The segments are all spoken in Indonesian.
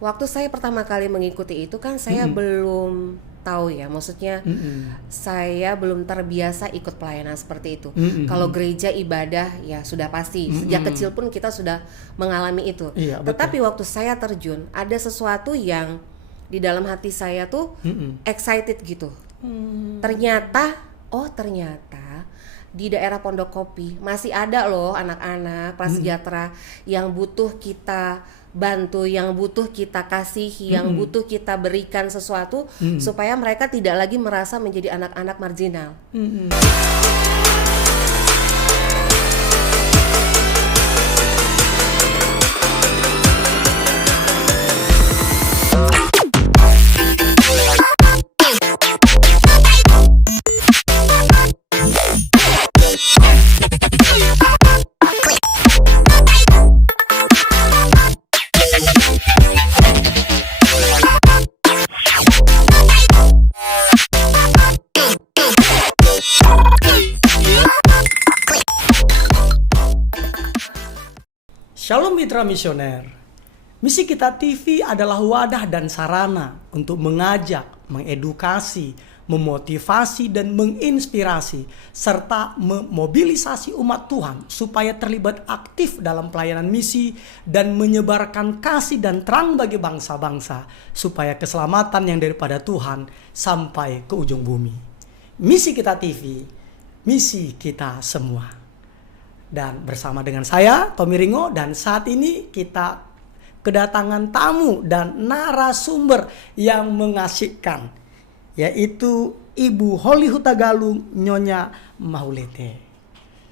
Waktu saya pertama kali mengikuti itu kan saya belum tahu ya, maksudnya saya belum terbiasa ikut pelayanan seperti itu. Kalau gereja ibadah ya sudah pasti, sejak kecil pun kita sudah mengalami itu. Iya, Tetapi waktu saya terjun, ada sesuatu yang di dalam hati saya tuh excited gitu. Ternyata di daerah Pondok Kopi masih ada loh anak-anak prasejahtera yang butuh kita bantu, yang butuh kita kasih, yang butuh kita berikan sesuatu supaya mereka tidak lagi merasa menjadi anak-anak marginal. Shalom Mitra Misioner. Misi Kita TV adalah wadah dan sarana untuk mengajak, mengedukasi, memotivasi dan menginspirasi serta memobilisasi umat Tuhan supaya terlibat aktif dalam pelayanan misi dan menyebarkan kasih dan terang bagi bangsa-bangsa supaya keselamatan yang daripada Tuhan sampai ke ujung bumi. Misi Kita TV, misi kita semua. Dan bersama dengan saya, Tommy Ringo, dan saat ini kita kedatangan tamu dan narasumber yang mengasihkan, yaitu Ibu Holly Hutagalung, Nyonya Mahulete.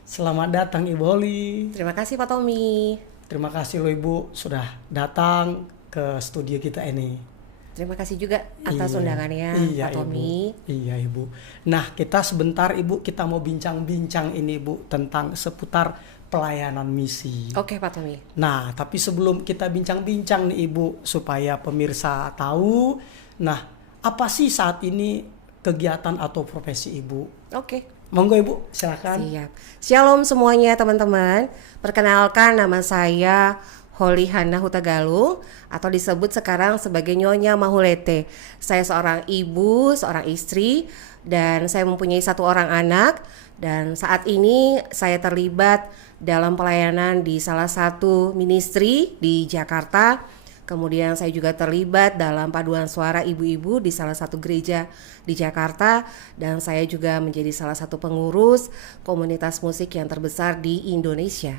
Selamat datang Ibu Holly. Terima kasih Pak Tommy. Terima kasih loh Ibu sudah datang ke studio kita ini. Terima kasih juga atas undangannya Pak Tommy. Iya Ibu. Nah kita sebentar Ibu, kita mau bincang-bincang ini Ibu tentang seputar pelayanan misi. Oke Pak Tommy. Nah tapi sebelum kita bincang-bincang nih Ibu, supaya pemirsa tahu, nah apa sih saat ini kegiatan atau profesi Ibu? Oke. Monggo Ibu, silakan. Siap. Shalom semuanya teman-teman. Perkenalkan, nama saya Holly Hana Hutagalung atau disebut sekarang sebagai Nyonya Mahulete. Saya seorang ibu, seorang istri, dan saya mempunyai 1 orang anak. Dan saat ini saya terlibat dalam pelayanan di salah satu ministry di Jakarta. Kemudian saya juga terlibat dalam paduan suara ibu-ibu di salah satu gereja di Jakarta. Dan saya juga menjadi salah satu pengurus komunitas musik yang terbesar di Indonesia.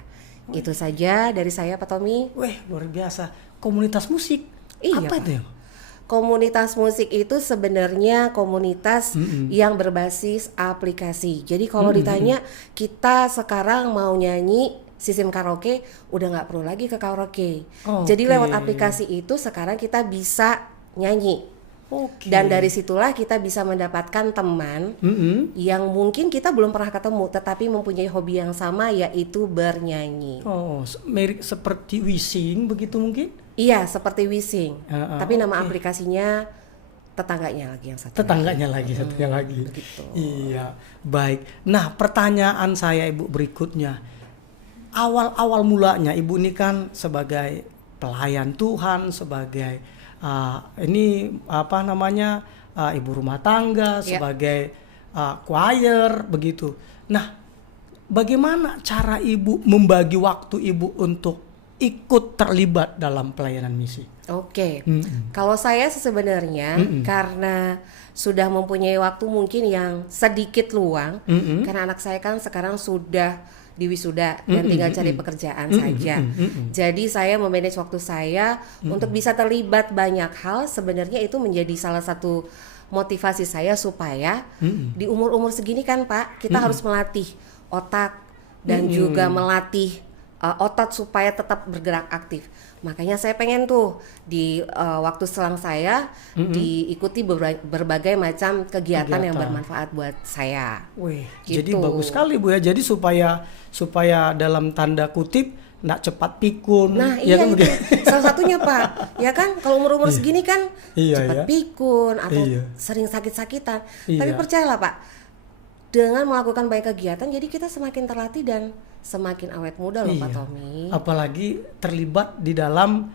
Itu saja dari saya Pak Tommy. Wih, luar biasa. Komunitas musik. Iya, apa Pak. itu? Komunitas musik itu sebenarnya komunitas yang berbasis aplikasi. Jadi kalau ditanya kita sekarang mau nyanyi sistem karaoke, udah nggak perlu lagi ke karaoke. Jadi lewat aplikasi itu sekarang kita bisa nyanyi. Dan dari situlah kita bisa mendapatkan teman yang mungkin kita belum pernah ketemu, tetapi mempunyai hobi yang sama, yaitu bernyanyi. Mirip seperti Wising begitu mungkin? Iya, seperti Wising. Tapi nama aplikasinya tetangganya lagi yang satu. Tetangganya lagi. Begitu. Iya, baik. Nah, pertanyaan saya Ibu berikutnya. Awal mulanya Ibu ini kan sebagai pelayan Tuhan, sebagai ibu rumah tangga, sebagai choir begitu. Nah, bagaimana cara Ibu membagi waktu Ibu untuk ikut terlibat dalam pelayanan misi? Oke. Kalau saya sebenarnya karena sudah mempunyai waktu mungkin yang sedikit luang, karena anak saya kan sekarang sudah di wisuda dan tinggal cari pekerjaan saja. Jadi saya memanage waktu saya untuk bisa terlibat banyak hal. Sebenarnya itu menjadi salah satu motivasi saya supaya di umur-umur segini kan Pak, kita harus melatih otak dan juga melatih otot supaya tetap bergerak aktif. Makanya saya pengen tuh di waktu selang saya diikuti berbagai macam kegiatan yang bermanfaat buat saya. Wih, gitu. Jadi bagus sekali Bu ya. Jadi supaya dalam tanda kutip nggak cepat pikun. Nah ya iya kan itu salah satunya Pak. Ya kan kalau umur segini kan cepat pikun atau sering sakit-sakitan. Tapi percayalah Pak, dengan melakukan banyak kegiatan jadi kita semakin terlatih dan semakin awet muda loh Pak Tommy. Apalagi terlibat di dalam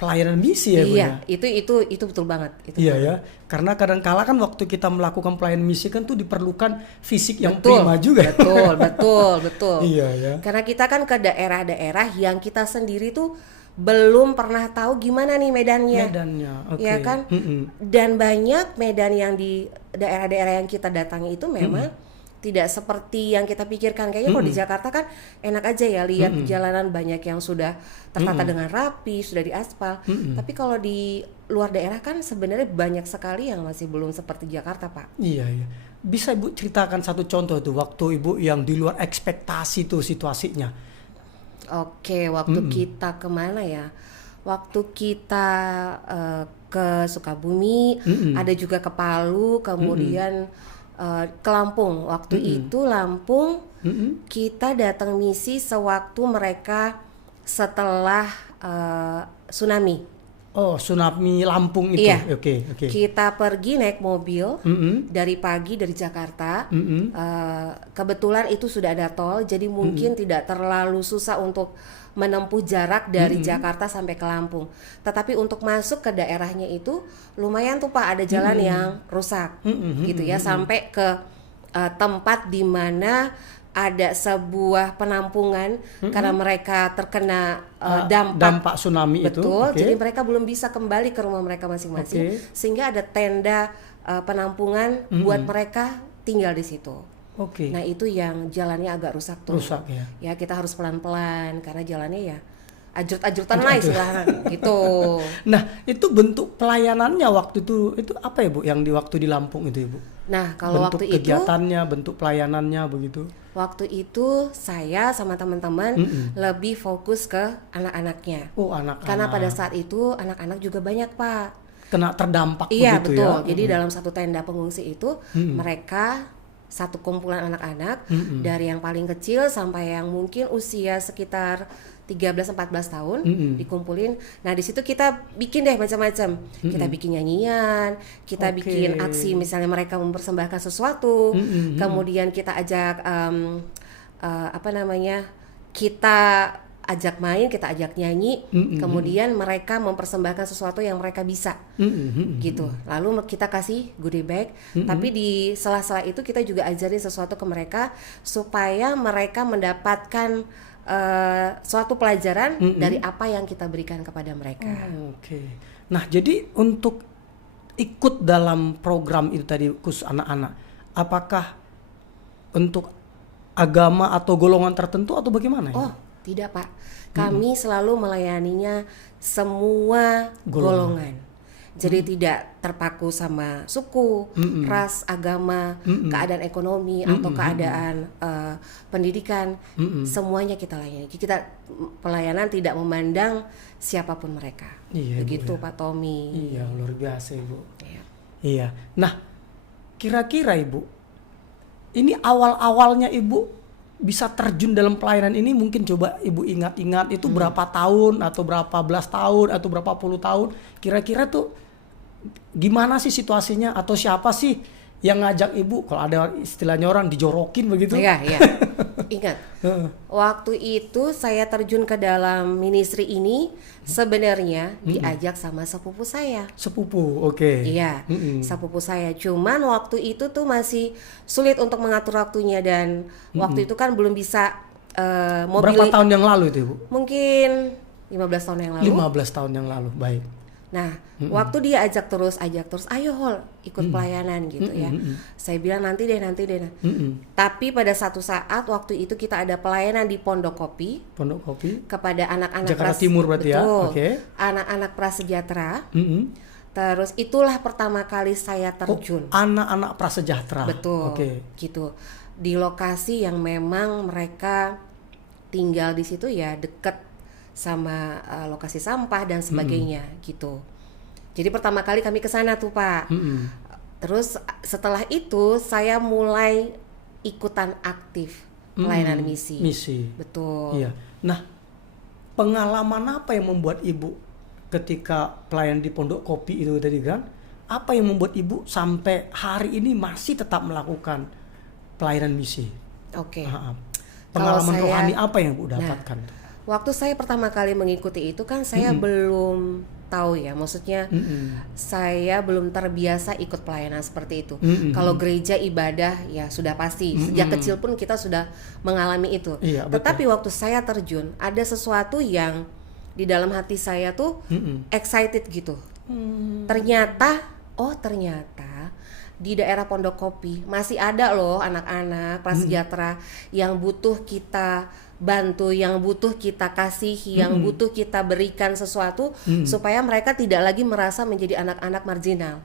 pelayanan misi ya Bu Iya, ya? itu betul banget. Iya ya, karena kadang-kala kan waktu kita melakukan pelayanan misi kan tuh diperlukan fisik yang Betul, prima juga. betul. Iya ya. Karena kita kan ke daerah-daerah yang kita sendiri tuh belum pernah tahu gimana nih medannya. Oke. Ya kan? Dan banyak medan yang di daerah-daerah yang kita datangi itu memang tidak seperti yang kita pikirkan. Kayaknya kalau di Jakarta kan enak aja ya, lihat jalanan banyak yang sudah tertata dengan rapi, sudah diaspal. Tapi kalau di luar daerah kan sebenarnya banyak sekali yang masih belum seperti Jakarta, Pak. Iya. Bisa Ibu ceritakan satu contoh tuh waktu Ibu yang di luar ekspektasi tuh situasinya. Oke, waktu kita kemana ya? Waktu kita ke Sukabumi, ada juga ke Palu, kemudian ke Lampung. Waktu itu Lampung kita datang misi sewaktu mereka setelah tsunami. Oh, tsunami Lampung itu. Iya. Oke. Kita pergi naik mobil dari pagi dari Jakarta. Kebetulan itu sudah ada tol, jadi mungkin tidak terlalu susah untuk menempuh jarak dari Jakarta sampai ke Lampung. Tetapi untuk masuk ke daerahnya itu lumayan tuh Pak, ada jalan yang rusak, gitu ya, sampai ke tempat di mana ada sebuah penampungan karena mereka terkena dampak tsunami itu. Betul, jadi mereka belum bisa kembali ke rumah mereka masing-masing, sehingga ada tenda penampungan buat mereka tinggal di situ. Nah itu yang jalannya agak rusak tuh. Rusak ya. Ya kita harus pelan-pelan karena jalannya ya ajut-ajutan lah istilahnya gitu. Nah itu bentuk pelayanannya waktu itu apa ya Bu yang di waktu di Lampung itu Ibu? Nah kalau bentuk waktu kegiatannya, bentuk pelayanannya begitu? Waktu itu saya sama teman-teman lebih fokus ke anak-anaknya. Oh anak-anak. Karena pada saat itu anak-anak juga banyak Pak. Kena terdampak iya, begitu betul. ya? Jadi dalam satu tenda pengungsi itu mereka satu kumpulan anak-anak dari yang paling kecil sampai yang mungkin usia sekitar 13-14 tahun dikumpulin. Nah di situ kita bikin deh macam-macam. Kita bikin nyanyian, kita bikin aksi, misalnya mereka mempersembahkan sesuatu, kemudian kita ajak kita ajak main, kita ajak nyanyi, kemudian mereka mempersembahkan sesuatu yang mereka bisa, gitu. Lalu kita kasih goodie bag, tapi di sela-sela itu kita juga ajarin sesuatu ke mereka supaya mereka mendapatkan suatu pelajaran dari apa yang kita berikan kepada mereka. Nah jadi untuk ikut dalam program itu tadi khusus anak-anak, apakah untuk agama atau golongan tertentu atau bagaimana ya? Oh tidak Pak, kami selalu melayaninya semua golongan. Jadi tidak terpaku sama suku, ras, agama, keadaan ekonomi atau keadaan pendidikan, semuanya kita layani. Kita pelayanan tidak memandang siapapun mereka. Begitu Pak Tommy. Iya luar biasa Ibu. Iya. Nah kira-kira Ibu, ini awal-awalnya Ibu bisa terjun dalam pelayanan ini, mungkin coba Ibu ingat-ingat itu berapa tahun atau berapa belas tahun atau berapa puluh tahun, kira-kira tuh gimana sih situasinya atau siapa sih yang ngajak Ibu, kalau ada istilahnya orang dijorokin begitu? Iya. Ingat, waktu itu saya terjun ke dalam ministry ini sebenarnya diajak sama sepupu saya. Sepupu, oke. Iya, sepupu saya. Cuman waktu itu tuh masih sulit untuk mengatur waktunya dan waktu itu kan belum bisa mobil. Berapa tahun yang lalu itu Ibu? Mungkin 15 tahun yang lalu. 15 tahun yang lalu, baik. Nah, waktu dia ajak terus, ayo Hol ikut pelayanan gitu ya. Saya bilang nanti deh. Tapi pada satu saat waktu itu kita ada pelayanan di Pondok Kopi kepada anak-anak Jakarta Timur berarti betul, ya. anak-anak prasejahtera. Terus itulah pertama kali saya terjun. Anak-anak prasejahtera. Betul. Gitu. Di lokasi yang memang mereka tinggal di situ ya dekat sama lokasi sampah dan sebagainya gitu. Jadi pertama kali kami ke sana tuh Pak. Terus setelah itu saya mulai ikutan aktif pelayanan misi. Betul. Iya. Nah, pengalaman apa yang membuat Ibu ketika pelayan di Pondok Kopi itu tadi kan? Apa yang membuat Ibu sampai hari ini masih tetap melakukan pelayanan misi? Pengalaman rohani apa yang Ibu dapatkan? Waktu saya pertama kali mengikuti itu kan saya belum tahu ya, maksudnya saya belum terbiasa ikut pelayanan seperti itu. Kalau gereja ibadah ya sudah pasti, sejak kecil pun kita sudah mengalami itu. Iya, Tetapi waktu saya terjun, ada sesuatu yang di dalam hati saya tuh excited gitu. Ternyata di daerah Pondok Kopi masih ada loh anak-anak prasejahtera yang butuh kita bantu, yang butuh kita kasihi, yang butuh kita berikan sesuatu supaya mereka tidak lagi merasa menjadi anak-anak marginal.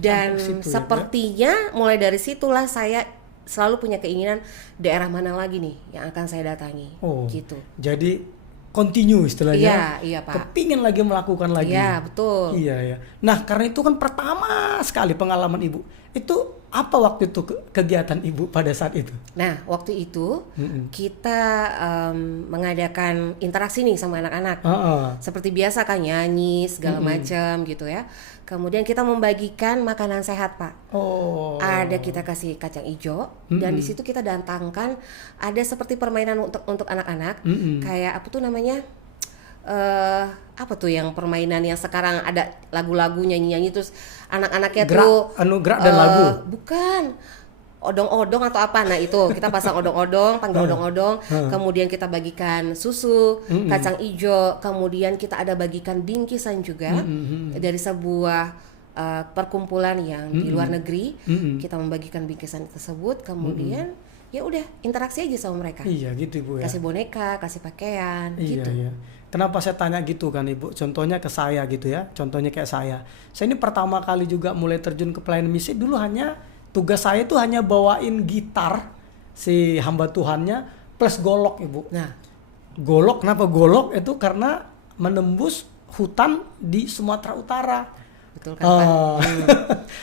Dan sepertinya mulai dari situlah saya selalu punya keinginan daerah mana lagi nih yang akan saya datangi. Gitu. Jadi continue istilahnya. Iya Pak. Kepingin lagi melakukan lagi. Iya betul. Iya. Nah karena itu kan pertama sekali pengalaman Ibu. Itu apa waktu itu kegiatan Ibu pada saat itu? Nah waktu itu kita mengadakan interaksi nih sama anak-anak. Seperti biasa kan nyanyi segala macam gitu ya. Kemudian kita membagikan makanan sehat Pak. Ada kita kasih kacang hijau dan di situ kita datangkan ada seperti permainan untuk anak-anak. Kayak apa tuh namanya? Apa tuh yang permainan yang sekarang ada lagu-lagu nyanyi-nyanyi terus anak-anaknya gerak dan lagu. Bukan. Odong-odong atau apa, nah itu kita pasang odong-odong, panggil odong-odong, kemudian kita bagikan susu, kacang ijo, kemudian kita ada bagikan bingkisan juga dari sebuah perkumpulan yang di luar negeri, kita membagikan bingkisan tersebut, kemudian ya udah interaksi aja sama mereka. Iya gitu Ibu ya. Kasih boneka, kasih pakaian, gitu. Iya. Kenapa saya tanya gitu kan Ibu? Contohnya ke saya gitu ya, contohnya kayak saya ini pertama kali juga mulai terjun ke pelayanan misi, dulu hanya tugas saya itu hanya bawain gitar si hamba Tuhannya plus golok Ibu. Nah, golok, kenapa golok? Itu karena menembus hutan di Sumatera Utara. Betul kan Pak?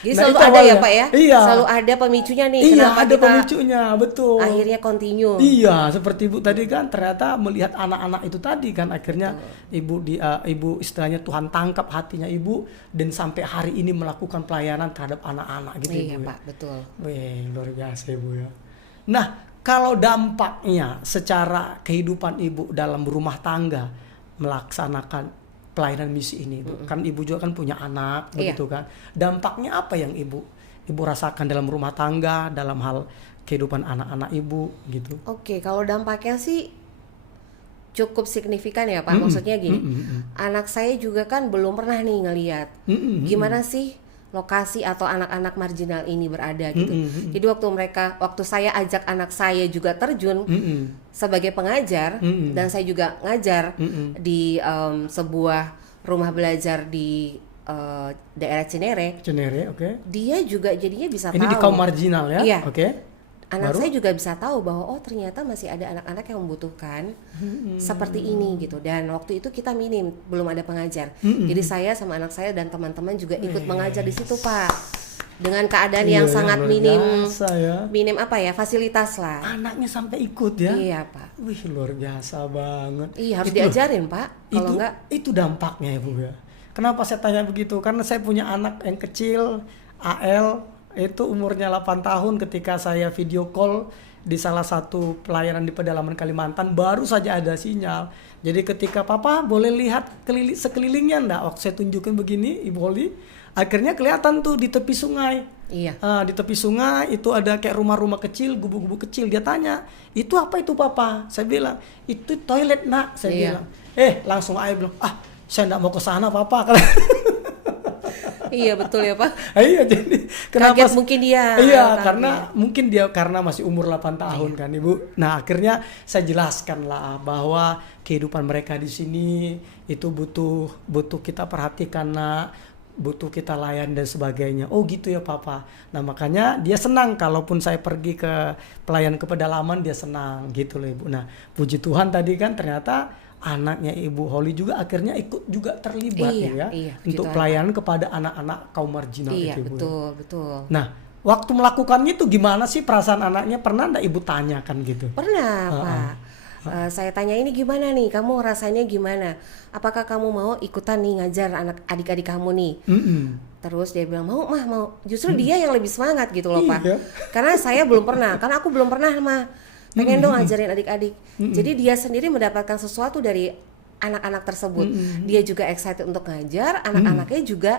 Jadi Nah, selalu itu ada awalnya. ya Pak ya? Iya. Selalu ada pemicunya nih. Iya, kenapa ada kita pemicunya, betul. akhirnya continue. Iya, seperti Ibu tadi kan ternyata melihat anak-anak itu tadi kan akhirnya Ibu istilahnya Tuhan tangkap hatinya Ibu dan sampai hari ini melakukan pelayanan terhadap anak-anak gitu Iya Ibu. Pak, betul. Wih, luar biasa Ibu ya. Nah, kalau dampaknya secara kehidupan Ibu dalam rumah tangga melaksanakan pelayanan misi ini, kan Ibu juga kan punya anak, begitu kan? Dampaknya apa yang Ibu rasakan dalam rumah tangga, dalam hal kehidupan anak-anak Ibu, gitu? Oke, kalau dampaknya sih cukup signifikan ya Pak. Maksudnya gini, anak saya juga kan belum pernah nih ngelihat gimana sih lokasi atau anak-anak marginal ini berada gitu. Jadi waktu saya ajak anak saya juga terjun sebagai pengajar dan saya juga ngajar di sebuah rumah belajar di daerah Cinere, oke. dia juga jadinya bisa Ini tahu. di kaum marginal ya? Iya. Oke. Anak saya juga bisa tahu bahwa ternyata masih ada anak-anak yang membutuhkan seperti ini gitu. Dan waktu itu kita minim, belum ada pengajar. Jadi saya sama anak saya dan teman-teman juga ikut mengajar di situ Pak. Dengan keadaan yang sangat minim, minim apa ya, fasilitas lah. Anaknya sampai ikut ya? Iya Pak. Wih, luar biasa banget. Iya, harus diajarin Pak. Kalau enggak, itu dampaknya Ibu ya. Kenapa saya tanya begitu? Karena saya punya anak yang kecil, AL, itu umurnya 8 tahun ketika saya video call di salah satu pelayanan di pedalaman Kalimantan, baru saja ada sinyal. Jadi ketika Papa boleh lihat sekelilingnya enggak? Waktu saya tunjukin begini, Ibu Holly, akhirnya kelihatan tuh di tepi sungai. iya. Di tepi sungai itu ada kayak rumah-rumah kecil, gubuk-gubuk kecil. Dia tanya, itu apa itu Papa? Saya bilang, itu toilet Nak. Saya bilang, langsung ayah bilang, saya enggak mau ke sana Papa. Iya betul ya Pak. Iya, jadi kenapa kaget mungkin dia. Iya, karena masih umur 8 tahun kan Ibu. Nah, akhirnya saya jelaskan lah bahwa kehidupan mereka di sini itu butuh kita perhatikan Nak, butuh kita layan dan sebagainya. Oh gitu ya Papa. Nah, makanya dia senang kalaupun saya pergi ke pelayanan ke pedalaman, dia senang gitu loh Ibu. Nah, puji Tuhan tadi kan ternyata anaknya Ibu Holly juga akhirnya ikut juga terlibat untuk pelayanan kepada anak-anak kaum marginal itu Ibu. Iya, betul. Nah, waktu melakukannya itu gimana sih perasaan anaknya? Pernah enggak Ibu tanyakan gitu? Pernah Pak. Saya tanya ini gimana nih, kamu rasanya gimana? Apakah kamu mau ikutan nih ngajar adik-adik kamu nih? Terus dia bilang mau. Justru dia yang lebih semangat gitu loh Pak. Karena saya belum pernah, karena aku belum pernah mah. pengen dong ajarin adik-adik. Jadi dia sendiri mendapatkan sesuatu dari anak-anak tersebut. Dia juga excited untuk ngajar, anak-anaknya juga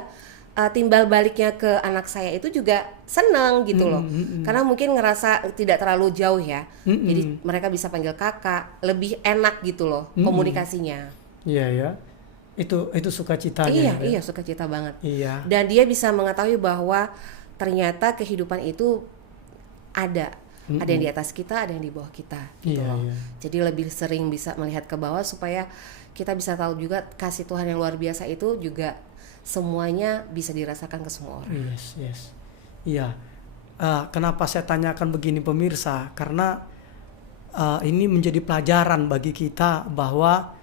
timbal baliknya ke anak saya itu juga senang gitu loh. Karena mungkin ngerasa tidak terlalu jauh ya. Jadi mereka bisa panggil kakak, lebih enak gitu loh komunikasinya. Iya ya. Itu sukacitanya. Iya, sukacita banget. Iya. Dan dia bisa mengetahui bahwa ternyata kehidupan itu ada yang di atas kita, ada yang di bawah kita gitu loh. Jadi lebih sering bisa melihat ke bawah supaya kita bisa tahu juga kasih Tuhan yang luar biasa itu juga semuanya bisa dirasakan ke semua orang. Yes. Iya. Kenapa saya tanyakan begini pemirsa? Karena ini menjadi pelajaran bagi kita bahwa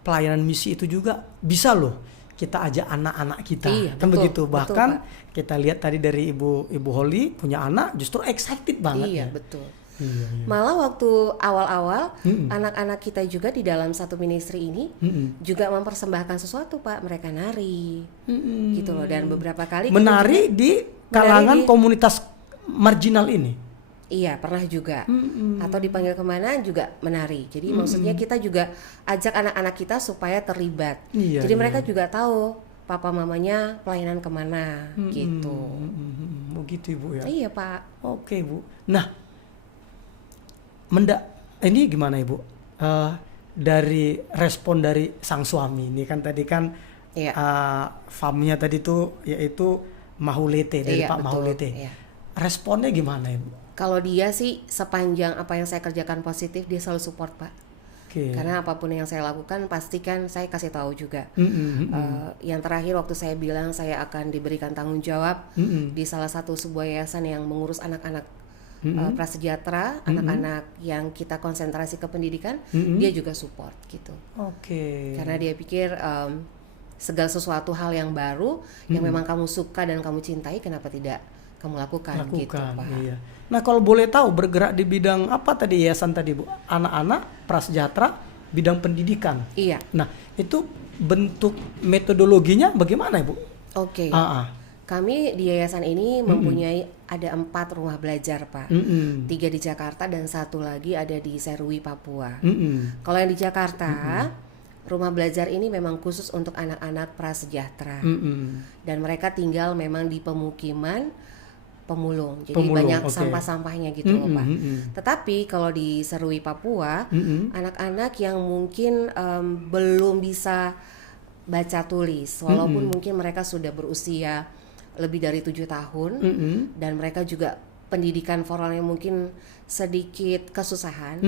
pelayanan misi itu juga bisa loh kita ajak anak-anak kita. Iya, Kan betul, begitu. Bahkan betul, kita lihat tadi dari Ibu Holly punya anak justru excited banget. Iya, ya. betul. Iya. Malah waktu awal-awal anak-anak kita juga di dalam satu ministry ini juga mempersembahkan sesuatu, Pak. Mereka nari gitu loh. Dan beberapa kali menari di kalangan komunitas marginal ini. Iya, pernah juga. Atau dipanggil kemana juga menari. Jadi maksudnya kita juga ajak anak-anak kita supaya terlibat. Jadi mereka juga tahu papa mamanya pelayanan kemana gitu. Begitu Ibu ya. Iya, Pak. Oke Bu. Nah, ini gimana Ibu? Dari respon dari sang suami ini kan tadi kan famnya tadi tuh yaitu Mahulete dari Pak betul, Mahulete. Iya. Responnya gimana Ibu? Kalau dia sih sepanjang apa yang saya kerjakan positif dia selalu support Pak. Karena apapun yang saya lakukan pastikan saya kasih tahu juga. Yang terakhir waktu saya bilang saya akan diberikan tanggung jawab di salah satu sebuah yayasan yang mengurus anak-anak prasejahtera, anak-anak yang kita konsentrasi ke pendidikan, dia juga support gitu. Karena dia pikir segala sesuatu hal yang baru yang memang kamu suka dan kamu cintai, kenapa tidak kamu lakukan gitu Pak. Iya. Nah kalau boleh tahu bergerak di bidang apa tadi yayasan tadi Bu? Anak-anak prasejahtera, bidang pendidikan. Iya. Nah itu bentuk metodologinya bagaimana Ibu? Kami di yayasan ini mempunyai ada 4 rumah belajar Pak. 3 di Jakarta dan 1 lagi ada di Serui, Papua. Kalau yang di Jakarta, rumah belajar ini memang khusus untuk anak-anak prasejahtera. Dan mereka tinggal memang di pemukiman pemulung. Jadi banyak sampah-sampahnya gitu loh Pak. Tetapi kalau di Serui, Papua, anak-anak yang mungkin belum bisa baca tulis, walaupun mungkin mereka sudah berusia lebih dari 7 tahun dan mereka juga pendidikan formalnya mungkin sedikit kesusahan.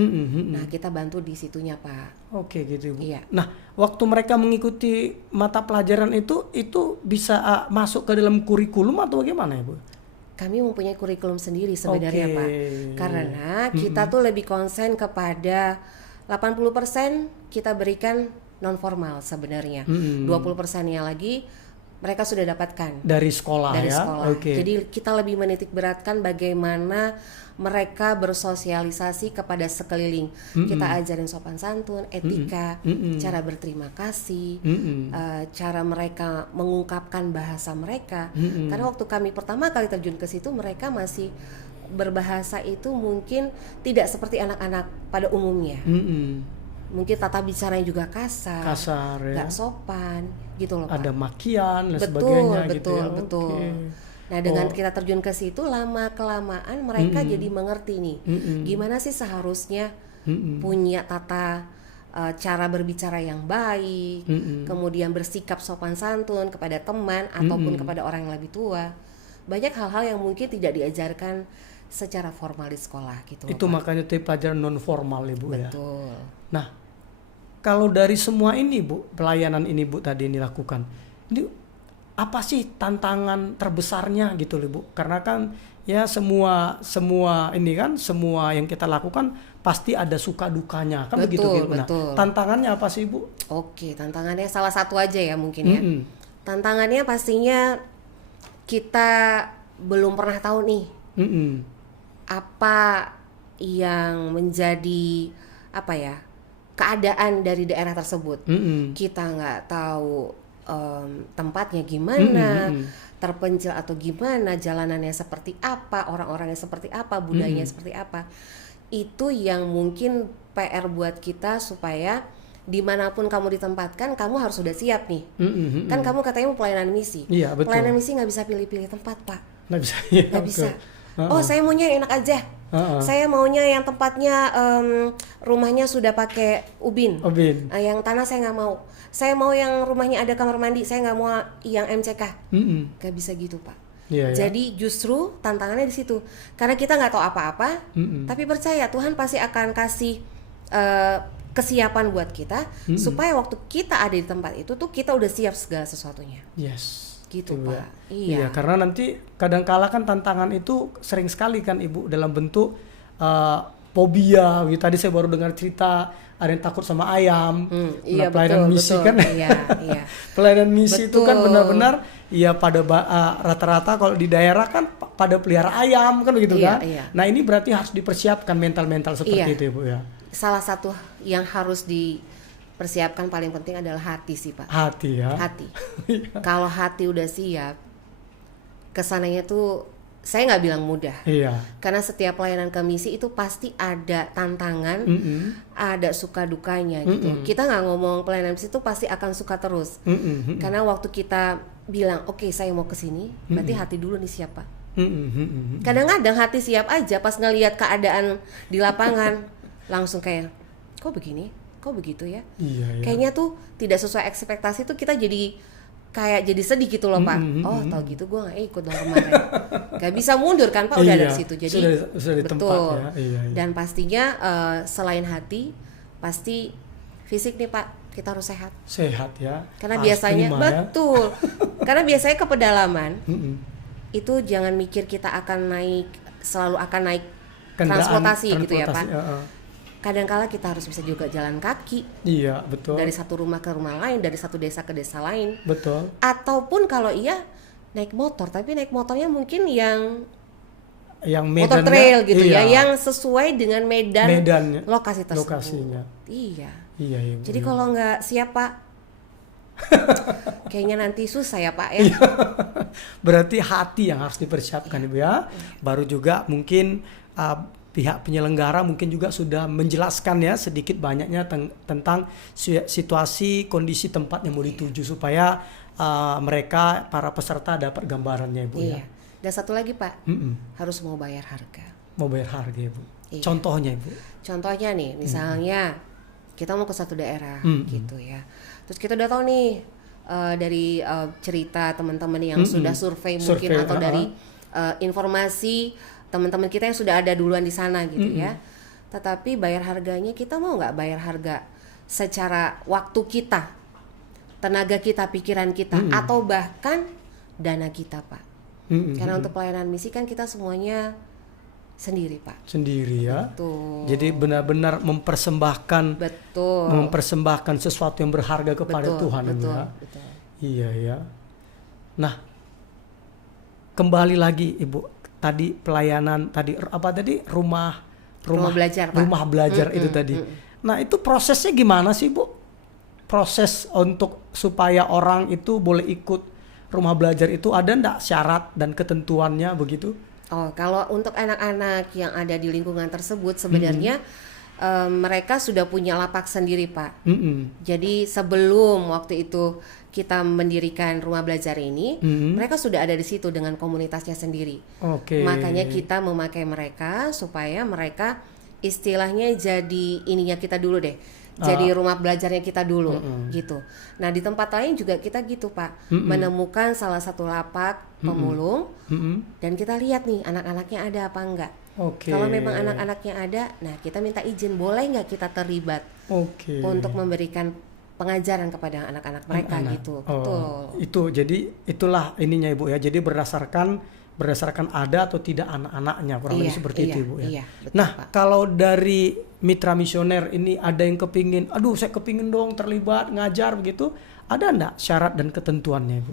Nah, kita bantu di situnya, Pak. Oke, gitu, Bu. Iya. Nah, waktu mereka mengikuti mata pelajaran itu bisa masuk ke dalam kurikulum atau bagaimana ya, Bu? Kami mempunyai kurikulum sendiri sebenarnya, Pak. Karena kita tuh lebih konsen kepada 80% kita berikan non formal sebenarnya. 20%-nya lagi mereka sudah dapatkan dari sekolah. Jadi kita lebih menitik beratkan bagaimana mereka bersosialisasi kepada sekeliling. Kita ajarin sopan santun, etika, cara berterima kasih, cara mereka mengungkapkan bahasa mereka. Karena waktu kami pertama kali terjun ke situ mereka masih berbahasa itu mungkin tidak seperti anak-anak pada umumnya. Mungkin tata bicaranya juga kasar ya. Gak sopan gitu loh Pak. Ada makian dan sebagainya gitu ya. Betul. Nah dengan kita terjun ke situ lama kelamaan mereka jadi mengerti nih gimana sih seharusnya punya tata cara berbicara yang baik, kemudian bersikap sopan santun kepada teman ataupun kepada orang yang lebih tua. Banyak hal-hal yang mungkin tidak diajarkan secara formal di sekolah gitu. Itu Pak. Makanya itu pelajaran non formal Ibu ya. Betul. Nah, kalau dari semua ini Bu, pelayanan ini Bu tadi ini lakukan, ini apa sih tantangan terbesarnya gitu loh Bu? Karena kan ya semua ini kan semua yang kita lakukan pasti ada suka dukanya kan begitu. Nah, tantangannya apa sih Bu? Oke, tantangannya salah satu aja ya mungkin ya. Tantangannya pastinya kita belum pernah tahu nih apa yang menjadi apa ya keadaan dari daerah tersebut. Kita nggak tahu tempatnya gimana, terpencil atau gimana, jalanannya seperti apa, orang-orangnya seperti apa, budayanya seperti apa. itu yang mungkin PR buat kita, supaya dimanapun kamu ditempatkan, kamu harus sudah siap nih. Kan kamu katanya mau pelayanan misi. Iya, betul. Pelayanan misi nggak bisa pilih-pilih tempat, Pak. Nggak bisa. Ya, Nggak bisa. betul. Oh, saya maunya yang enak aja. Saya maunya yang tempatnya rumahnya sudah pakai ubin. Yang tanah saya nggak mau. Saya mau yang rumahnya ada kamar mandi. Saya nggak mau yang MCK. Nggak bisa gitu, Pak. Jadi justru tantangannya di situ. Karena kita nggak tahu apa-apa, tapi percaya Tuhan pasti akan kasih kesiapan buat kita, supaya waktu kita ada di tempat itu tuh kita udah siap segala sesuatunya. Yes. Gitu, Ibu. Pak. Iya, karena nanti kadang-kala kan tantangan itu sering sekali kan Ibu dalam bentuk fobia. Tadi saya baru dengar cerita ada yang takut sama ayam. Iya, pelayanan misi kan. Iya. Pelayanan misi itu kan benar-benar ya pada rata-rata kalau di daerah kan pada pelihara ayam kan begitu kan. Nah, ini berarti harus dipersiapkan mental-mental seperti itu Ibu ya. Salah satu yang harus dipersiapkan paling penting adalah hati sih, Pak. Hati ya. Hati. Kalau hati udah siap, kesananya tuh saya nggak bilang mudah. Karena setiap pelayanan ke misi itu pasti ada tantangan, ada suka dukanya gitu. Kita nggak ngomong pelayanan misi itu pasti akan suka terus. Karena waktu kita bilang oke, saya mau ke sini, berarti hati dulu nih siapa. Kadang-kadang hati siap aja pas ngelihat keadaan di lapangan langsung kayak kok begini, kok begitu ya. Kayaknya tuh tidak sesuai ekspektasi tuh kita jadi kayak jadi sedih gitu loh, Pak. Oh, tau gitu gue nggak ikut dong kemarin. Gak bisa mundur kan, Pak, udah dari situ. Jadi sudah di tempat, betul. Ya. Dan pastinya selain hati, pasti fisik nih, Pak. Kita harus sehat. Sehat ya. Karena biasanya betul. Karena biasanya ke pedalaman itu jangan mikir kita akan naik, selalu akan naik transportasi gitu ya, Pak. Kadang-kala kita harus bisa juga jalan kaki. Iya, betul. Dari satu rumah ke rumah lain, dari satu desa ke desa lain. Betul. Ataupun kalau iya naik motor, tapi naik motornya mungkin yang medannya, motor trail gitu ya, yang sesuai dengan medan lokasi tersebut. Lokasinya. Iya. Ibu. Jadi kalau nggak siap, Pak, kayaknya nanti susah ya, Pak ya. Berarti hati yang harus dipersiapkan, Ibu ya. Baru juga mungkin pihak penyelenggara mungkin juga sudah menjelaskan ya sedikit banyaknya tentang situasi kondisi tempat yang mau dituju supaya mereka para peserta dapat gambarannya, Ibu ya. Dan satu lagi, Pak, harus mau bayar harga. Mau bayar harga, Ibu. Contohnya, Ibu. Contohnya nih, misalnya kita mau ke satu daerah gitu ya. Terus kita udah tahu nih dari cerita teman-teman yang sudah survei mungkin atau dari informasi teman-teman kita yang sudah ada duluan di sana gitu ya. Tetapi bayar harganya, kita mau nggak bayar harga secara waktu kita, tenaga kita, pikiran kita, atau bahkan dana kita, Pak. Karena untuk pelayanan misi kan kita semuanya sendiri, Pak. Sendiri ya. Betul. Jadi benar-benar mempersembahkan sesuatu yang berharga kepada Tuhan ya. Betul. Iya ya. Nah, kembali lagi Ibu. Tadi pelayanan rumah belajar, Pak. Rumah belajar itu tadi. Nah, itu prosesnya gimana sih, Bu? Proses untuk supaya orang itu boleh ikut rumah belajar itu ada enggak syarat dan ketentuannya begitu? Oh, kalau untuk anak-anak yang ada di lingkungan tersebut sebenarnya mereka sudah punya lapak sendiri, Pak. Jadi sebelum waktu itu kita mendirikan rumah belajar ini, mereka sudah ada di situ dengan komunitasnya sendiri. Makanya kita memakai mereka supaya mereka istilahnya jadi ininya kita dulu deh. Jadi rumah belajarnya kita dulu gitu. Nah, di tempat lain juga kita gitu, Pak. Menemukan salah satu lapak pemulung dan kita lihat nih anak-anaknya ada apa enggak. Kalau memang anak-anaknya ada, nah kita minta izin, boleh nggak kita terlibat untuk memberikan pengajaran kepada anak-anak mereka gitu. Itu jadi itulah ininya, Ibu ya. Jadi berdasarkan ada atau tidak anak-anaknya, kurang lebih seperti itu, Ibu ya. Betul, nah, Pak. Kalau dari mitra misioner ini ada yang kepingin, saya kepingin dong terlibat ngajar begitu, ada enggak syarat dan ketentuannya, Ibu?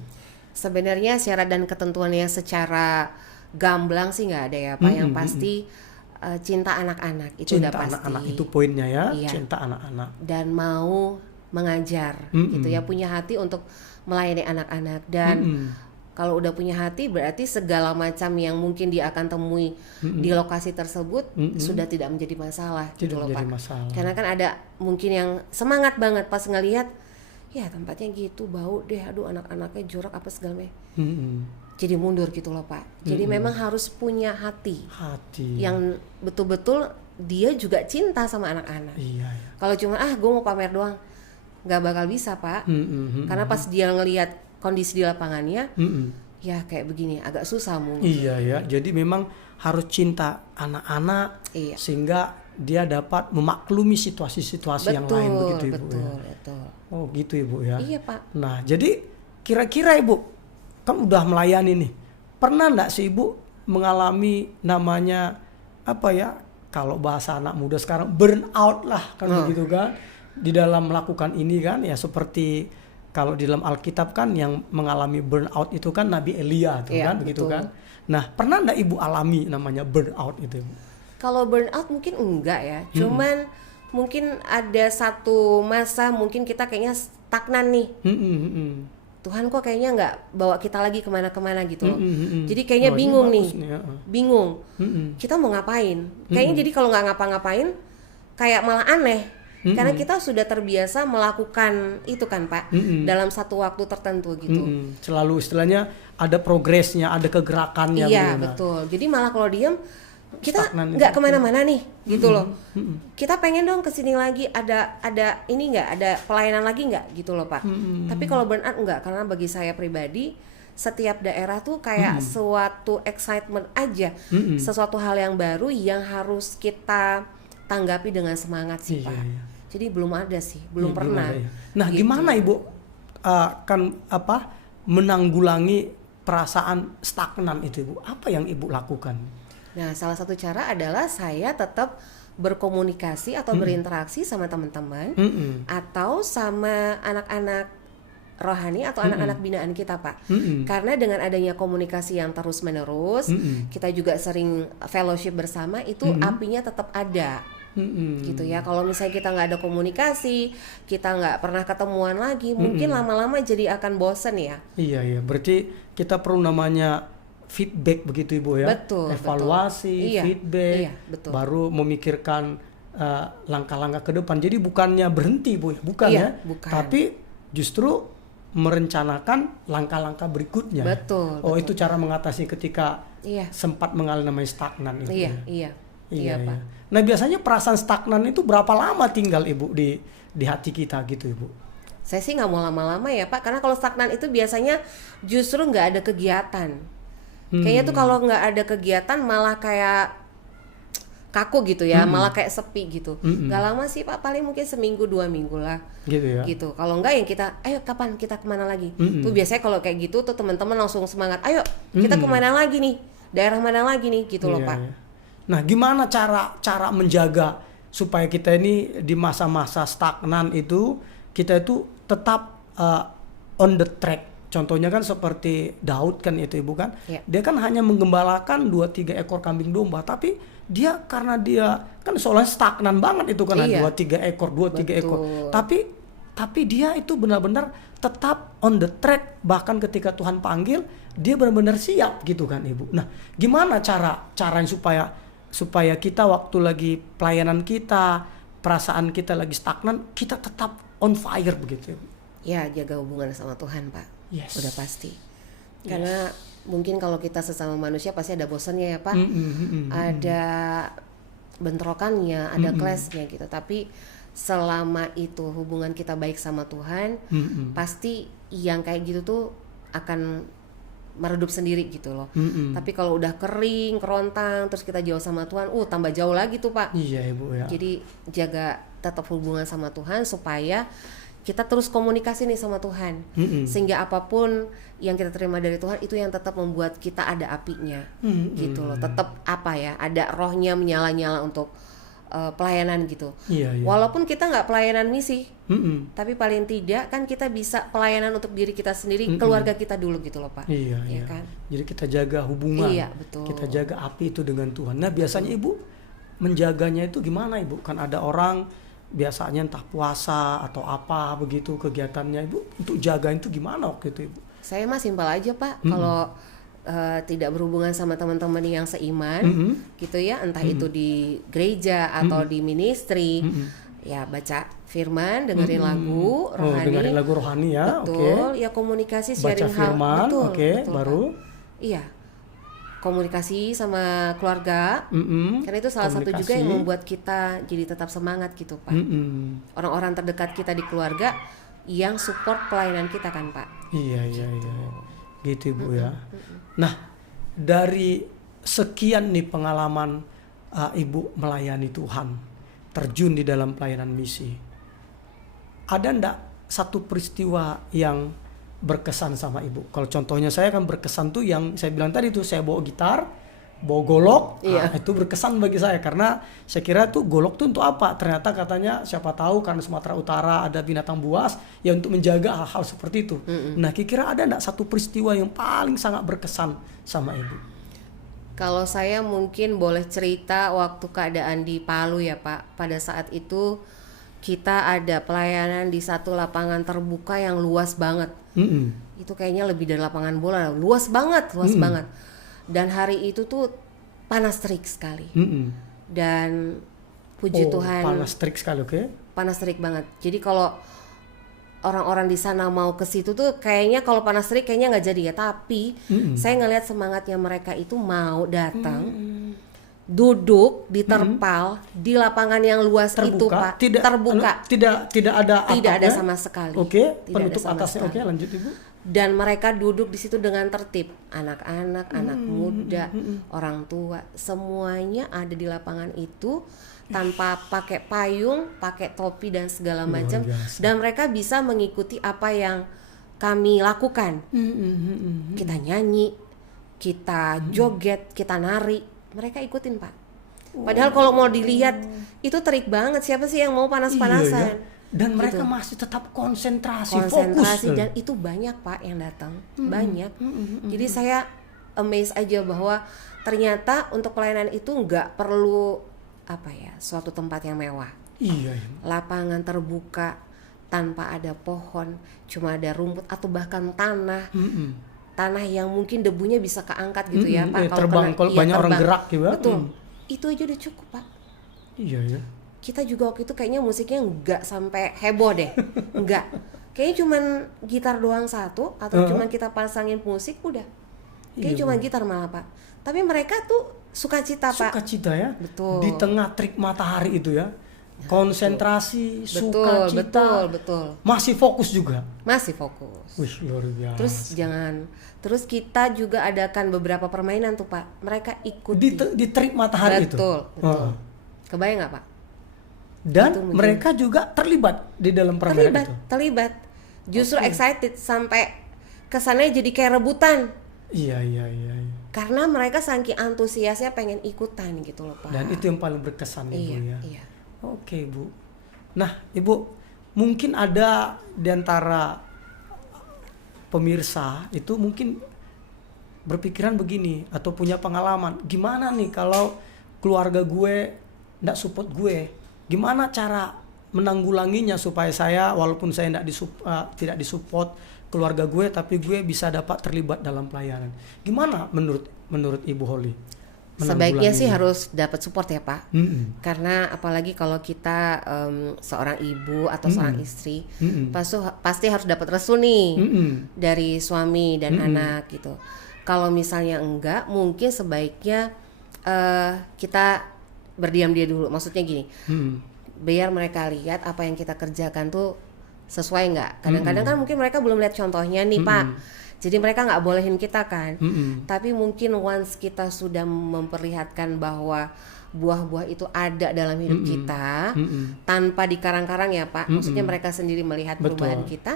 Sebenarnya syarat dan ketentuannya secara gamblang sih nggak ada ya, Pak. Yang pasti cinta anak-anak itu udah pasti. Cinta anak-anak itu poinnya ya, cinta anak-anak. Dan mau mengajar gitu ya, punya hati untuk melayani anak-anak. Dan Kalau udah punya hati berarti segala macam yang mungkin dia akan temui di lokasi tersebut sudah tidak menjadi masalah gitu loh Pak. Karena kan ada mungkin yang semangat banget pas ngelihat ya tempatnya gitu bau deh, aduh anak-anaknya jorok apa segala macam. Jadi mundur gitu loh Pak. Jadi memang harus punya hati yang betul-betul dia juga cinta sama anak-anak. Kalau cuma gue mau pamer doang, nggak bakal bisa Pak. Karena pas dia ngelihat kondisi di lapangannya, ya kayak begini agak susah mungkin. Iya ya, jadi memang harus cinta anak-anak sehingga dia dapat memaklumi situasi-situasi yang lain begitu Ibu. Betul. Oh gitu Ibu ya. Iya Pak. Nah jadi kira-kira Ibu kan udah melayani nih, pernah nggak sih Ibu mengalami namanya apa ya? Kalau bahasa anak muda sekarang burn out lah kan begitu kan? Di dalam melakukan ini kan ya seperti kalau di dalam Alkitab kan yang mengalami burnout itu kan Nabi Elia tuh kan begitu kan. Nah, pernah enggak Ibu alami namanya burnout itu? Kalau burnout mungkin enggak ya. Cuman mungkin ada satu masa mungkin kita kayaknya stagnan nih. Tuhan kok kayaknya nggak bawa kita lagi kemana-kemana gitu loh. Jadi kayaknya bingung nih. Bingung. Kita mau ngapain? Kayaknya jadi kalau nggak ngapa-ngapain kayak malah aneh. Karena kita sudah terbiasa melakukan itu kan Pak, dalam satu waktu tertentu gitu. Selalu istilahnya ada progresnya, ada kegerakannya. Iya betul. Jadi malah kalau diem kita nggak kemana-mana nih gitu loh. Kita pengen dong kesini lagi, ada ini nggak, ada pelayanan lagi nggak gitu loh Pak. Tapi kalau burnout enggak, karena bagi saya pribadi setiap daerah tuh kayak suatu excitement aja, sesuatu hal yang baru yang harus kita tanggapi dengan semangat sih Pak. Jadi belum ada sih, belum pernah. Nah gitu. Gimana Ibu menanggulangi perasaan stagnan itu Ibu? Apa yang Ibu lakukan? Nah salah satu cara adalah saya tetap berkomunikasi atau berinteraksi sama teman-teman atau sama anak-anak rohani atau anak-anak binaan kita Pak. Karena dengan adanya komunikasi yang terus menerus, kita juga sering fellowship bersama, itu apinya tetap ada. Gitu ya. Kalau misalnya kita nggak ada komunikasi, kita nggak pernah ketemuan lagi, mungkin lama-lama jadi akan bosen ya. Iya. Berarti kita perlu namanya feedback begitu Ibu ya. Betul. Evaluasi, feedback, baru memikirkan langkah-langkah ke depan. Jadi bukannya berhenti Bu, bukan. Tapi justru merencanakan langkah-langkah berikutnya. Betul. Itu cara mengatasi ketika sempat mengalami namanya stagnan itu. Iya Pak. Nah biasanya perasaan stagnan itu berapa lama tinggal Ibu di hati kita gitu Ibu? Saya sih nggak mau lama-lama ya Pak, karena kalau stagnan itu biasanya justru nggak ada kegiatan. Kayaknya tuh kalau nggak ada kegiatan malah kayak kaku gitu ya, malah kayak sepi gitu. Nggak lama sih Pak, paling mungkin seminggu 2 minggu lah. Gitu ya. Gitu. Kalau nggak yang kita, ayo kapan kita kemana lagi? Tuh biasanya kalau kayak gitu tuh teman-teman langsung semangat, ayo kita kemana lagi nih, daerah mana lagi nih gitu loh Pak. Nah, gimana cara menjaga supaya kita ini di masa-masa stagnan itu kita itu tetap on the track. Contohnya kan seperti Daud kan itu Ibu kan. Dia kan hanya menggembalakan 2-3 ekor kambing domba, tapi dia karena dia kan soalnya stagnan banget itu kan 2-3 ekor. Tapi dia itu benar-benar tetap on the track, bahkan ketika Tuhan panggil dia benar-benar siap gitu kan Ibu. Nah, gimana caranya supaya kita waktu lagi pelayanan kita, perasaan kita lagi stagnan, kita tetap on fire begitu. Ya, jaga hubungan sama Tuhan, Pak. Udah pasti. Karena mungkin kalau kita sesama manusia pasti ada bosannya ya, Pak. Ada bentrokannya, ada clash-nya gitu. Tapi selama itu hubungan kita baik sama Tuhan, pasti yang kayak gitu tuh akan meredup sendiri gitu loh. Tapi kalau udah kering, kerontang, terus kita jauh sama Tuhan, tambah jauh lagi tuh Pak. Iya Ibu ya. Jadi jaga tetap hubungan sama Tuhan supaya kita terus komunikasi nih sama Tuhan. Sehingga apapun yang kita terima dari Tuhan itu yang tetap membuat kita ada apinya. Gitu loh. Tetap ada rohnya menyala-nyala untuk pelayanan gitu. Walaupun kita nggak pelayanan misi, tapi paling tidak kan kita bisa pelayanan untuk diri kita sendiri, keluarga kita dulu gitu loh Pak. Iya. Kan? Jadi kita jaga hubungan, betul. Kita jaga api itu dengan Tuhan. Nah biasanya Ibu menjaganya itu gimana Ibu? Kan ada orang biasanya entah puasa atau apa begitu kegiatannya Ibu, untuk jaga itu gimana waktu itu Ibu? Saya mah simpel aja Pak. Kalau tidak berhubungan sama teman-teman yang seiman, gitu ya, entah itu di gereja atau di ministry, ya baca firman, dengerin lagu rohani. Dengerin lagu rohani ya, betul. Ya komunikasi, sharing baca firman, betul, betul, baru. Pak. Iya, komunikasi sama keluarga, karena itu salah satu juga yang membuat kita jadi tetap semangat gitu Pak. Orang-orang terdekat kita di keluarga yang support pelayanan kita kan Pak. Iya. Gitu Ibu ya. Nah, dari sekian nih pengalaman Ibu melayani Tuhan, terjun di dalam pelayanan misi, ada ndak satu peristiwa yang berkesan sama Ibu? Kalau contohnya saya kan berkesan tuh yang saya bilang tadi tuh, saya bawa gitar, bawa golok, itu berkesan bagi saya karena saya kira tuh golok tuh untuk apa? Ternyata katanya siapa tahu karena Sumatera Utara ada binatang buas ya untuk menjaga hal-hal seperti itu. Nah, kira-kira ada enggak satu peristiwa yang paling sangat berkesan sama Ibu? Kalau saya mungkin boleh cerita waktu keadaan di Palu ya Pak. Pada saat itu kita ada pelayanan di satu lapangan terbuka yang luas banget. Itu kayaknya lebih dari lapangan bola, luas banget. Dan hari itu tuh panas terik sekali. Dan puji Tuhan. Panas terik sekali, Panas terik banget. Jadi kalau orang-orang di sana mau ke situ tuh kayaknya kalau panas terik kayaknya nggak jadi ya. Tapi saya ngelihat semangatnya mereka itu mau datang, duduk di terpal di lapangan yang luas itu Pak. Terbuka. Tidak ada atapnya. Tidak ada sama sekali. Penutup atasnya. Lanjut Ibu. Dan mereka duduk di situ dengan tertib, anak-anak, anak muda, orang tua, semuanya ada di lapangan itu tanpa pakai payung, pakai topi dan segala macam, dan mereka bisa mengikuti apa yang kami lakukan. Kita nyanyi, kita joget, kita nari, mereka ikutin Pak. Padahal kalau mau dilihat itu terik banget, siapa sih yang mau panas-panasan? Iya. Dan mereka masih tetap konsentrasi, fokus. fokus. Dan itu banyak Pak yang datang, banyak. Jadi saya amazed aja bahwa ternyata untuk pelayanan itu nggak perlu suatu tempat yang mewah. Iya. Lapangan terbuka tanpa ada pohon, cuma ada rumput atau bahkan tanah. Tanah yang mungkin debunya bisa keangkat gitu ya Pak. Kalau banyak orang gerak juga. Betul. Itu aja udah cukup Pak. Iya. Kita juga waktu itu kayaknya musiknya nggak sampai heboh deh, nggak. Kayaknya cuman gitar doang satu atau cuman kita pasangin musik udah. Kayaknya cuman gitar malah Pak. Tapi mereka tuh sukacita Pak. Sukacita ya. Betul. Di tengah terik matahari itu ya. Konsentrasi, sukacita. Betul. Masih fokus juga. Masih fokus. Wih, luar biasa. Terus kita juga adakan beberapa permainan tuh Pak. Mereka ikuti. Di terik matahari itu. Betul. Kebayang nggak Pak? Dan mereka juga terlibat di dalam permainan itu. Terlibat. Justru excited sampai kesannya jadi kayak rebutan. Iya. Karena mereka saking antusiasnya pengen ikutan gitu loh Pak. Dan itu yang paling berkesan Ibu ya. Iya. Oke Bu. Nah Ibu, mungkin ada di antara pemirsa itu mungkin berpikiran begini atau punya pengalaman, gimana nih kalau keluarga gue nggak support gue? Gimana cara menanggulanginya supaya saya walaupun saya tidak disupport keluarga gue, tapi gue bisa dapat terlibat dalam pelayanan? Gimana menurut Ibu Holly? Sebaiknya sih harus dapat support ya Pak. Karena apalagi kalau kita seorang ibu atau seorang istri, pasti harus dapat restu nih dari suami dan anak gitu. Kalau misalnya enggak, mungkin sebaiknya kita berdiam dia dulu. Maksudnya gini, biar mereka lihat apa yang kita kerjakan tuh sesuai nggak. Kadang-kadang kan mungkin mereka belum lihat contohnya nih Pak, jadi mereka nggak bolehin kita kan. Tapi mungkin once kita sudah memperlihatkan bahwa buah-buah itu ada dalam hidup kita, tanpa dikarang-karang ya Pak, maksudnya mereka sendiri melihat perubahan kita,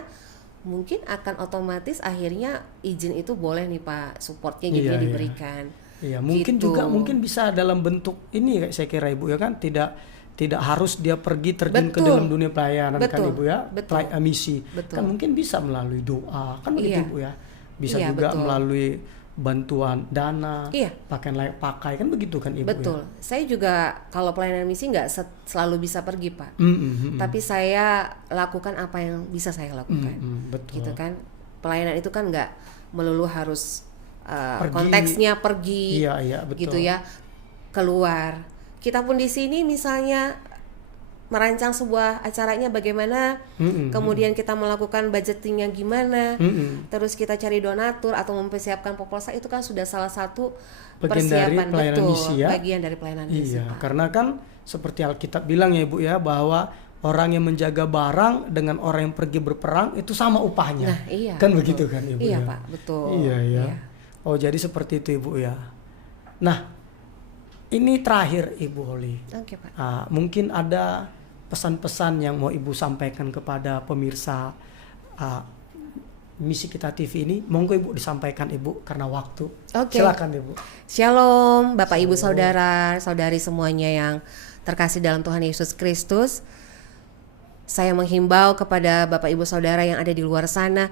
mungkin akan otomatis akhirnya izin itu boleh nih Pak, supportnya jadinya diberikan. Iya, mungkin gitu. juga mungkin bisa dalam bentuk ini saya kira Ibu ya kan, tidak harus dia pergi terjun ke dalam dunia pelayanan kan Ibu ya, misi. Kan mungkin bisa melalui doa kan begitu Ibu ya. Bisa juga melalui bantuan dana, pakaian layak pakai kan begitu kan Ibu. Betul. Ya? Saya juga kalau pelayanan misi nggak selalu bisa pergi Pak. Tapi saya lakukan apa yang bisa saya lakukan. Betul. Gitu kan. pelayanan itu kan nggak melulu harus Pergi. konteksnya pergi, Iya, betul. gitu ya, keluar. Kita pun di sini misalnya merancang sebuah acaranya bagaimana, kemudian kita melakukan budgetingnya gimana, terus kita cari donatur atau mempersiapkan proposal, itu kan sudah salah satu bagian persiapan, dari pelayanan betul, misi ya. bagian dari pelayanan misi. Iya, Pak. karena kan seperti Alkitab bilang ya Ibu ya, bahwa orang yang menjaga barang dengan orang yang pergi berperang itu sama upahnya. Nah, iya, Kan betul. begitu kan Ibu Iya ya? Pak, betul. Iya. Iya. Oh, jadi seperti itu Ibu ya. Nah, ini terakhir Ibu Holly. Oke Pak. Mungkin ada pesan-pesan yang mau Ibu sampaikan kepada pemirsa Misi Kita TV ini. Monggo Ibu disampaikan Ibu karena waktu. Oke. Silakan Ibu. Shalom Bapak Ibu Saudara, saudari semuanya yang terkasih dalam Tuhan Yesus Kristus. Saya menghimbau kepada Bapak Ibu Saudara yang ada di luar sana,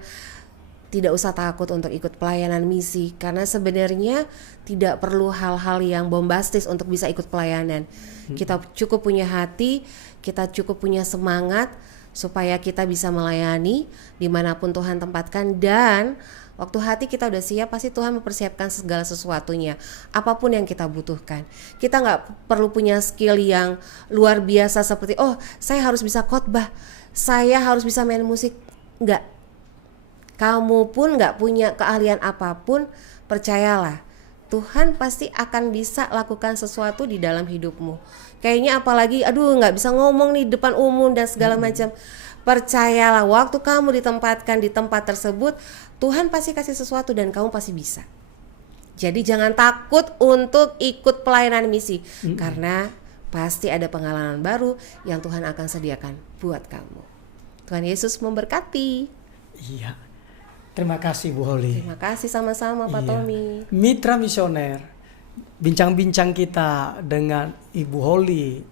tidak usah takut untuk ikut pelayanan misi, karena sebenarnya tidak perlu hal-hal yang bombastis untuk bisa ikut pelayanan. Kita cukup punya hati, kita cukup punya semangat supaya kita bisa melayani dimanapun Tuhan tempatkan, dan waktu hati kita udah siap, pasti Tuhan mempersiapkan segala sesuatunya, apapun yang kita butuhkan. Kita nggak perlu punya skill yang luar biasa seperti, oh saya harus bisa khotbah, saya harus bisa main musik. Nggak. Kamu pun nggak punya keahlian apapun, percayalah, Tuhan pasti akan bisa lakukan sesuatu di dalam hidupmu. Kayaknya apalagi, aduh nggak bisa ngomong nih depan umum dan segala macam. Percayalah, waktu kamu ditempatkan di tempat tersebut, Tuhan pasti kasih sesuatu dan kamu pasti bisa. Jadi jangan takut untuk ikut pelayanan misi, karena pasti ada pengalaman baru yang Tuhan akan sediakan buat kamu. Tuhan Yesus memberkati. Iya. Terima kasih Bu Holly. Terima kasih sama-sama Pak Tommy. Mitra Misioner, bincang-bincang kita dengan Ibu Holly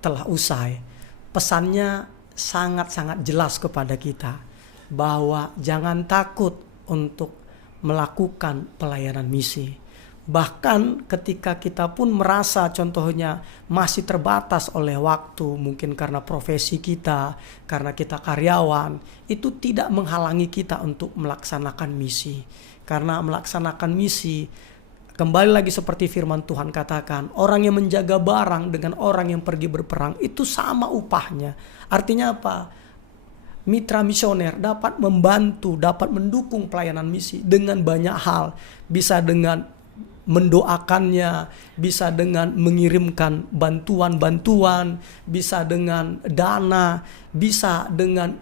telah usai. Pesannya sangat-sangat jelas kepada kita bahwa jangan takut untuk melakukan pelayanan misi. Bahkan ketika kita pun merasa contohnya masih terbatas oleh waktu, mungkin karena profesi kita, karena kita karyawan, itu tidak menghalangi kita untuk melaksanakan misi. Karena melaksanakan misi, kembali lagi seperti firman Tuhan katakan, orang yang menjaga barang dengan orang yang pergi berperang itu sama upahnya. Artinya apa? Mitra misioner dapat membantu, dapat mendukung pelayanan misi dengan banyak hal. Bisa dengan mendoakannya, bisa dengan mengirimkan bantuan-bantuan, bisa dengan dana, bisa dengan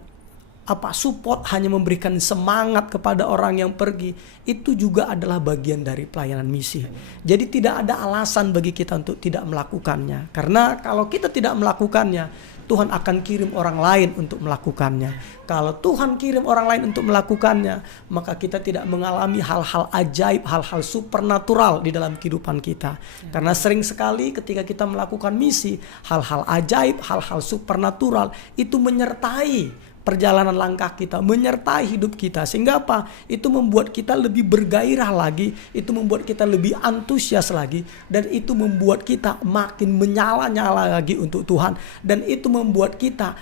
support, hanya memberikan semangat kepada orang yang pergi. Itu juga adalah bagian dari pelayanan misi. Jadi tidak ada alasan bagi kita untuk tidak melakukannya. Karena kalau kita tidak melakukannya, Tuhan akan kirim orang lain untuk melakukannya. Kalau Tuhan kirim orang lain untuk melakukannya, maka kita tidak mengalami hal-hal ajaib, hal-hal supernatural di dalam kehidupan kita. Karena sering sekali ketika kita melakukan misi, hal-hal ajaib, hal-hal supernatural itu menyertai perjalanan langkah kita, menyertai hidup kita. Sehingga apa? Itu membuat kita lebih bergairah lagi, itu membuat kita lebih antusias lagi, dan itu membuat kita makin menyala-nyala lagi untuk Tuhan, dan itu membuat kita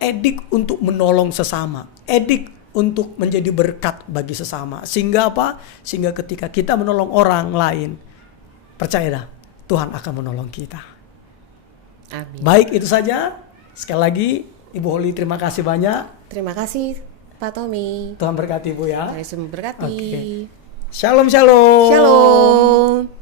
edik untuk menolong sesama, edik untuk menjadi berkat bagi sesama. Sehingga apa? Sehingga ketika kita menolong orang lain, percayalah, Tuhan akan menolong kita. Amin. Baik, itu saja. Sekali lagi Ibu Holly, terima kasih banyak. Terima kasih Pak Tommy. Tuhan berkati Ibu ya. Tuhan Yesus memberkati. Oke. Shalom, shalom. Shalom.